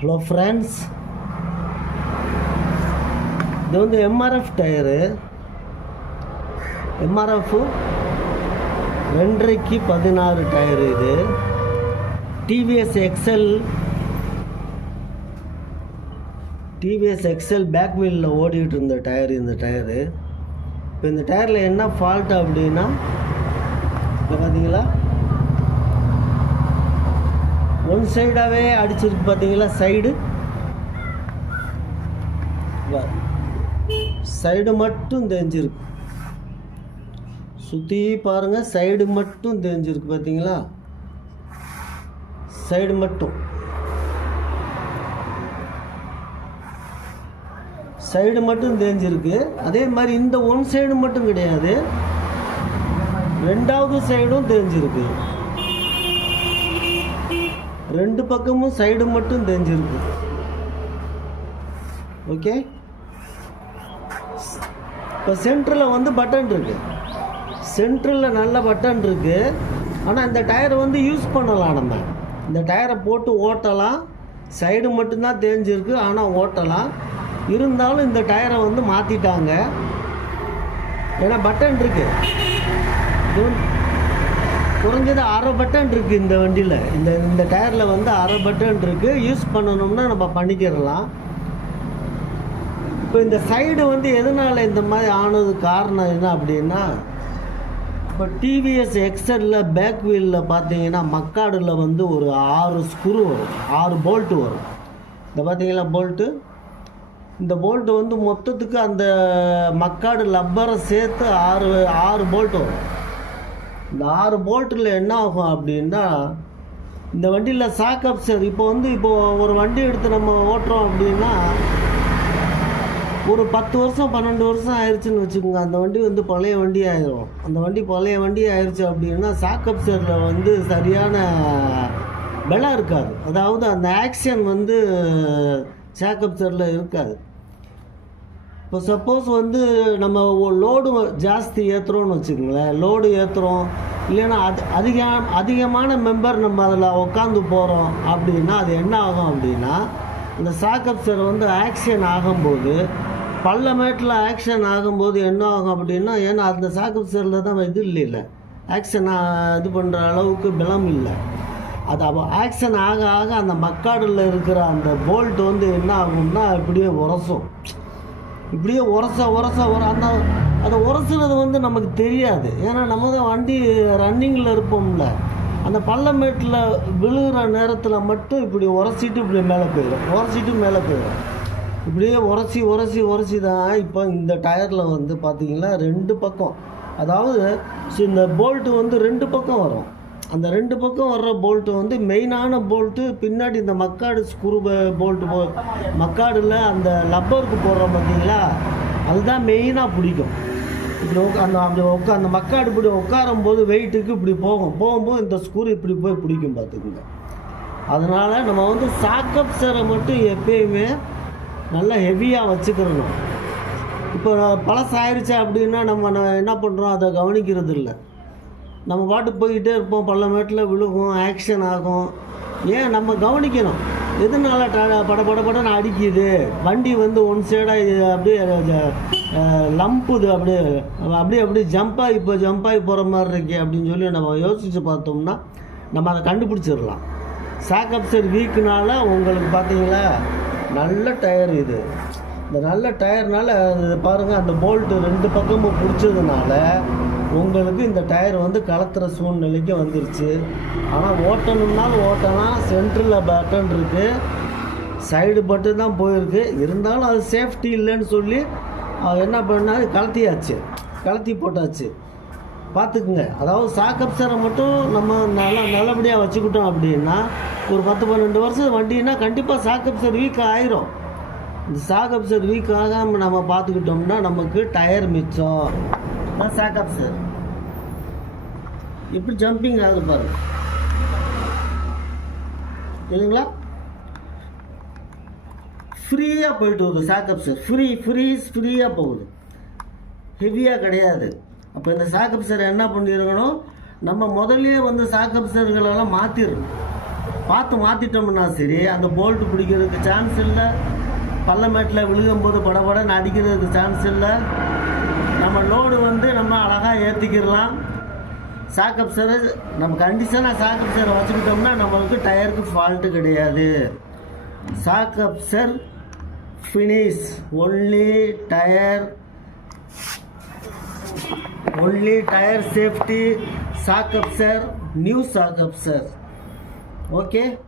Hello friends, இது வந்து MRF tyre. MRF 2.16 tyre. இது டிவிஎஸ் எக்ஸல் பேக் வீலில் ஓடிக்கிட்டு இருந்த டயரு இந்த டயரு. இப்போ இந்த டயரில் என்ன ஃபால்ட் அப்படின்னா, இப்போ பார்த்தீங்களா ஒன் சைடாகவே அடிச்சிருக்கு. பார்த்தீங்களா சைடு மட்டும் தெரிஞ்சிருக்கு. சுற்றி பாருங்கள், சைடு மட்டும் தெரிஞ்சிருக்கு. பார்த்தீங்களா சைடு மட்டும் தெரிஞ்சிருக்கு. அதே மாதிரி இந்த ஒன் சைடு மட்டும் கிடையாது, ரெண்டாவது சைடும் தெரிஞ்சிருக்கு. ரெண்டு பக்கமும் சைடு மட்டும் தெரிஞ்சிருக்கு. ஓகே, இப்போ சென்டரில் வந்து பட்டன் இருக்கு. சென்டரில் நல்ல பட்டன் இருக்கு. ஆனால் இந்த டயரை வந்து யூஸ் பண்ணலாம். நம்ம இந்த டயரை போட்டு ஓட்டலாம். சைடு மட்டும்தான் தெரிஞ்சிருக்கு, ஆனால் ஓட்டலாம். இருந்தாலும் இந்த டயரை வந்து மாற்றிட்டாங்க. ஏன்னா பட்டன் இருக்கு. குறைஞ்சது 1/2 பட்டன் இருக்குது இந்த வண்டியில். இந்த டயரில் வந்து 1/2 பட்டன் இருக்குது. யூஸ் பண்ணணும்னா நம்ம பண்ணிக்கிறலாம். இப்போ இந்த சைடு வந்து எதனால் இந்த மாதிரி ஆனது காரணம் என்ன அப்படின்னா, இப்போ டிவிஎஸ் எக்ஸலில் பேக் வீலில் பார்த்தீங்கன்னா மக்காடில் வந்து ஒரு 6 ஸ்க்ரூ வரும், 6 போல்ட்டு வரும். இந்த பார்த்தீங்களா போல்ட்டு, இந்த போல்ட்டு வந்து மொத்தத்துக்கு அந்த மக்காடு லப்பரை சேர்த்து 6 போல்ட்டு வரும். இந்த 6 போல்ட்டில் என்ன ஆகும் அப்படின்னா, இந்த வண்டியில் ஷாக் அப்சர் இப்போ ஒரு வண்டி எடுத்து நம்ம ஓட்டுறோம் அப்படின்னா, ஒரு 10 வருஷம் 12 வருஷம் ஆயிடுச்சுன்னு வச்சுக்கோங்க. அந்த வண்டி வந்து பழைய வண்டி ஆயிடும். அந்த வண்டி பழைய வண்டி ஆயிடுச்சு அப்படின்னா ஷாக் அப்சரில் வந்து சரியான பலம் இருக்காது. அதாவது அந்த ஆக்ஷன் வந்து ஷாக் அப்சரில் இருக்காது. இப்போ சப்போஸ் வந்து நம்ம லோடு ஜாஸ்தி ஏற்றுறோன்னு வச்சுக்கோங்களேன். லோடு ஏற்றுறோம், இல்லைன்னா அதிகமான மெம்பர் நம்ம அதில் உட்காந்து போகிறோம் அப்படின்னா அது என்ன ஆகும் அப்படின்னா, இந்த ஷாக் அப்சர் வந்து ஆக்ஷன் ஆகும்போது, பள்ளமேட்டில் ஆக்ஷன் ஆகும்போது என்ன ஆகும் அப்படின்னா, ஏன்னா அந்த ஷாக் அப்சரில் தான் இது இல்லை, ஆக்ஷன் இது பண்ணுற அளவுக்கு பலம் இல்லை. அது அப்போ ஆக்ஷன் ஆக ஆக அந்த மக்காடில் இருக்கிற அந்த போல்ட் வந்து என்ன ஆகும்னா இப்படியே உரசும். இப்படியே அந்த உரசுறது வந்து நமக்கு தெரியாது. ஏன்னா நம்ம தான் வண்டி ரன்னிங்கில் இருப்போம்ல. அந்த பள்ளமேட்டில் விழுகிற நேரத்தில் மட்டும் இப்படி உரசிட்டு இப்படி மேலே போயிடும். இப்படியே உரசி தான். இப்போ இந்த டயரில் வந்து பார்த்திங்கன்னா 2 பக்கம், அதாவது இந்த போல்ட்டு வந்து 2 பக்கம் வரும். அந்த 2 பக்கம் வர்ற போல்ட்டு வந்து மெயினான போல்ட்டு. பின்னாடி இந்த மக்காடு ஸ்க்ரூ போல்ட்டு, மக்காடில் அந்த லப்பருக்கு போடுறோம் பார்த்தீங்களா, அதுதான் மெயினாக பிடிக்கும். இப்படி அந்த மக்காடு இப்படி உட்காரும்போது வெயிட்டுக்கு இப்படி போகும்போது இந்த ஸ்க்ரூ இப்படி போய் பிடிக்கும் பார்த்துக்குங்க. அதனால் நம்ம வந்து ஷாக் அப்சரை மட்டும் எப்பயுமே நல்லா ஹெவியாக வச்சுக்கிறணும். இப்போ பழசாயிருச்சு அப்படின்னா நம்ம என்ன பண்ணுறோம், அதை கவனிக்கிறது இல்லை. நம்ம பாட்டுக்கு போய்கிட்டே இருப்போம். பள்ளமேட்டில் விழுகும், ஆக்ஷன் ஆகும். ஏன் நம்ம கவனிக்கணும், எதனால படன்னு அடிக்குது வண்டி வந்து ஒன் சைடாக அப்படியே லம்புது, அப்படியே ஜம்பாகி போகிற மாதிரி இருக்கே அப்படின்னு சொல்லி நம்ம யோசித்து பார்த்தோம்னா நம்ம அதை கண்டுபிடிச்சிடலாம். ஷாக் அப்சர் வீக்குனால உங்களுக்கு பார்த்தீங்களா நல்ல டயர். இந்த நல்ல டயர்னால பாருங்கள், அந்த போல்ட்டு 2 பக்கமும் பிடிச்சதுனால உங்களுக்கு இந்த டயர் வந்து கலத்துற சூழ்நிலைக்கு வந்துருச்சு. ஆனால் ஓட்டணும்னாலும் ஓட்டலாம். சென்டரில் பட்டன் இருக்குது, சைடு பட்டன் தான் போயிருக்கு. இருந்தாலும் அது சேஃப்டி இல்லைன்னு சொல்லி என்ன பண்ணால் கலத்தி போட்டாச்சு. பார்த்துக்குங்க. அதாவது ஷாக் அப்சரை மட்டும் நம்ம நல்லபடியாக வச்சுக்கிட்டோம் அப்படின்னா ஒரு 10-12 வருஷம் வண்டின்னா கண்டிப்பாக ஷாக் அப்சர் வீக் ஆயிரும். இந்த ஷாக் அப்சர் வீக் ஆகாமல் நம்ம பார்த்துக்கிட்டோம்னா நமக்கு டயர் மிச்சம். ஷாக் அப்சர் எப்படி ஜம்பிங் ஆகுது பாருங்க, இல்லைங்களா? ஃப்ரீயாக போயிட்டு வருது ஷாக் அப்சர். ஃப்ரீயாக போகுது, ஹெவியாக கிடையாது. அப்போ இந்த ஷாக் அப்சரை என்ன பண்ணியிருக்கணும், நம்ம முதல்லையே வந்து ஷாக் அப்சர்களெல்லாம் மாற்றிடணும். பார்த்து மாற்றிட்டோம்னா சரி, அந்த போல்ட்டு பிடிக்கிறதுக்கு சான்ஸ் இல்லை, பள்ளமேட்டில் விழுகும்போது படபடன்னு அடிக்கிறதுக்கு சான்ஸ் இல்லை, நம்ம லோடு வந்து நம்ம அழகாக ஏற்றிக்கிடலாம். சாக்கப்சரை நம்ம கண்டிஷனாக சாக்கப்சரை வச்சுக்கிட்டோம்னா நம்மளுக்கு டயருக்கு ஃபால்ட்டு கிடையாது. Shock absorber finish only tyre safety shock absorber, new shock absorber. Okay.